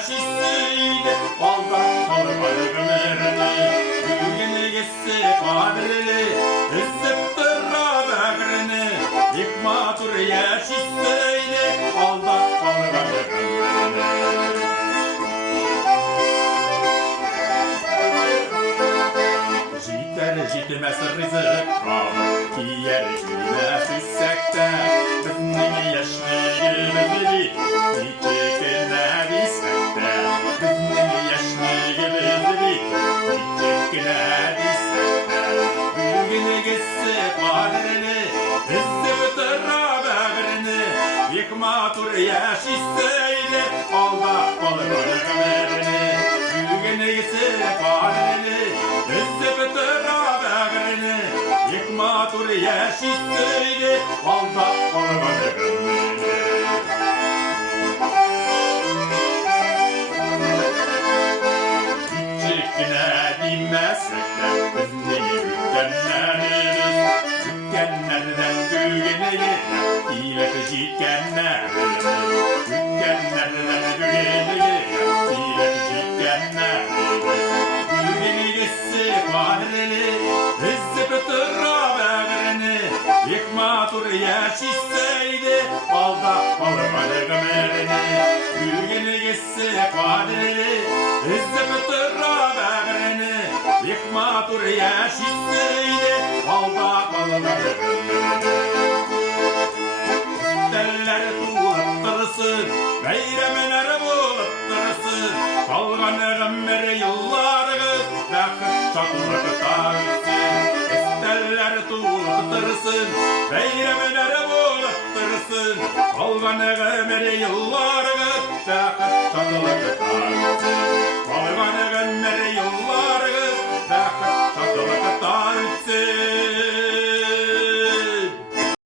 yaşisiydi alda kalmadı ömrünü Büyüğünü geçse kadirli Izzıp dırra böğrünü Yıkma dur yaşisiydi alda kalmadı ömrünü Jiter jitmez rızıkka Kiyer jitmez üssekte Bizning yaşligimizni Kichikina disakta Bizning yaşligimizni Kichikina disakta Büyüğünü geçse qadrini Izzıp dırra böğrünü Yıkma tur yaşiseydi Alda qalmadı ömrünü Büyüğünü geçse qadrini Izzıp dırra böğrünü Yıkma tur yaşiseydi Alda qalmadı ömrünü Kichikina demesekler Bizning yutganlarimiz Yutganlardan büyüğüne İlak jitganlarimiz Yutganlardan büyüğüne İlak jitganlarimiz Büyüğüne geçse qadrini Izzıp dırra böğrünü Yıkma tur yaşiseydi Alda qalmadı ömrünü Büyüğüne geçse qadrini Izzıp dırra böğrünü Yıkma tur yaşiseydi Alda qalmadı ömrünü Derler tuğlattırsın Beyremeler bulattırsın Kalgan ömür yıllarınız Vakit çatılık tarihsin İsterler tuğlattırsın Beyremeler bulattırsın Kalgan ömür yıllarınız Vakit çatılık